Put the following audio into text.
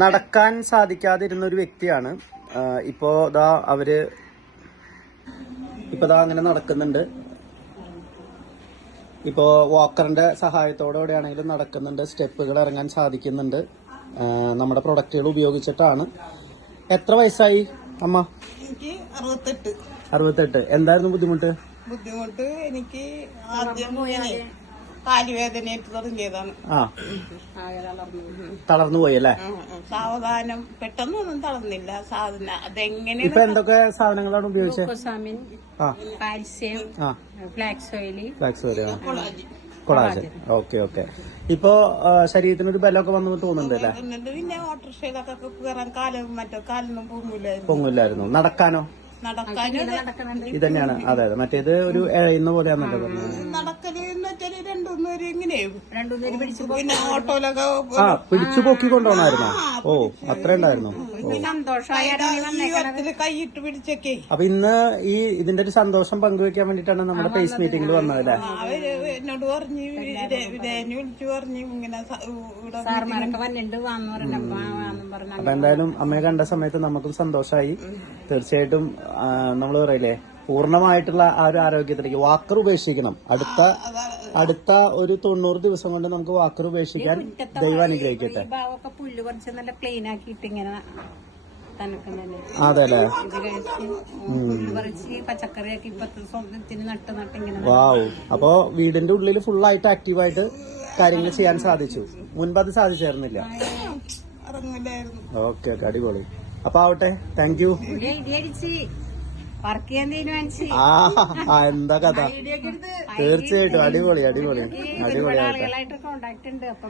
നടക്കാൻ സാധിക്കാതിരുന്ന ഒരു വ്യക്തിയാണ്. ഇപ്പോ ദാ അവര് അങ്ങനെ നടക്കുന്നുണ്ട്. ഇപ്പോ വാക്കറിന്റെ സഹായത്തോടെയാണെങ്കിലും നടക്കുന്നുണ്ട്. സ്റ്റെപ്പുകൾ ഇറങ്ങാൻ സാധിക്കുന്നുണ്ട്. നമ്മുടെ പ്രൊഡക്റ്റുകൾ ഉപയോഗിച്ചിട്ടാണ്. എത്ര വയസ്സായി അമ്മ? എനിക്ക് 68. 68. എന്തായിരുന്നു ബുദ്ധിമുട്ട്? എനിക്ക് ആദ്യം കാലുവേദനയായിട്ട് തുടങ്ങിയതാണ്. തളർന്നു പോയി അല്ലേ? സാവധാനം പെട്ടെന്നൊന്നും തളർന്നില്ല. അതെങ്ങനെ ഇപ്പൊ എന്തൊക്കെ സാധനങ്ങളാണ് ഉപയോഗിച്ചത്? Calcium, flax oil, collagen. Okay. ഇപ്പൊ ശരീരത്തിനൊരു ബലമൊക്കെ വന്നു തോന്നുന്നുണ്ട് അല്ലേ? പിന്നെ ഓട്ടോറിക്ഷയിലൊക്കെ കയറാൻ കാലൊന്നും പൊങ്ങില്ലായിരുന്നു. നടക്കാനോ? ഇതന്നെയാണ്. അതെ മറ്റേത് ഒരു ഇഴയുന്ന പോലെയാണല്ലോ പറഞ്ഞത്. പിന്നെ ഓട്ടോയിലൊക്കെ പിടിച്ചു പൊക്കി കൊണ്ടുപോകണമായിരുന്നോ? ഓ അത്ര ഉണ്ടായിരുന്നു. കൈയിട്ട് പിടിച്ചൊക്കെ. അപ്പൊ ഇന്ന് ഇതിന്റെ ഒരു സന്തോഷം പങ്കുവെക്കാൻ വേണ്ടിട്ടാണ് നമ്മുടെ ഫേസ് മീറ്റിംഗിൽ വന്നത് അല്ലേ? അവര് എന്നോട് പറഞ്ഞു, വിളിച്ചു പറഞ്ഞു ഇങ്ങനെ അപ്പൊ എന്തായാലും അമ്മയെ കണ്ട സമയത്ത് നമുക്കും സന്തോഷമായി. തീർച്ചയായിട്ടും നമ്മൾ പറയില്ലേ, പൂർണ്ണമായിട്ടുള്ള ആ ഒരു ആരോഗ്യത്തിലേക്ക് വാക്കർ ഉപേക്ഷിക്കണം. അടുത്ത ഒരു 90 ദിവസം കൊണ്ട് നമുക്ക് വാക്കർ ഉപേക്ഷിക്കാൻ ദൈവം അനുഗ്രഹിക്കട്ടെ. പുല്ല് കുറച്ച് നല്ല ക്ലീൻ ആക്കിയിട്ട് ഇങ്ങനെ അതെ അല്ലേ? പച്ചക്കറിയൊക്കെ ഇപ്പൊ നട്ട് ഇങ്ങനെ. വാവ്. അപ്പൊ വീടിന്റെ ഉള്ളിൽ ഫുള്ളായിട്ട് ആക്റ്റീവായിട്ട് കാര്യങ്ങൾ ചെയ്യാൻ സാധിച്ചു. മുൻപ് അത് സാധിച്ചായിരുന്നില്ല. ഓക്കെ അടിപൊളി. അപ്പൊ ആവട്ടെ. Thank you. വർക്ക് ചെയ്യാൻ തീരുമാനിച്ചു. എന്താ കഥ? തീർച്ചയായിട്ടും അടിപൊളി. ആളുകളായിട്ട് കോണ്ടാക്ട് ഉണ്ട്. അപ്പൊ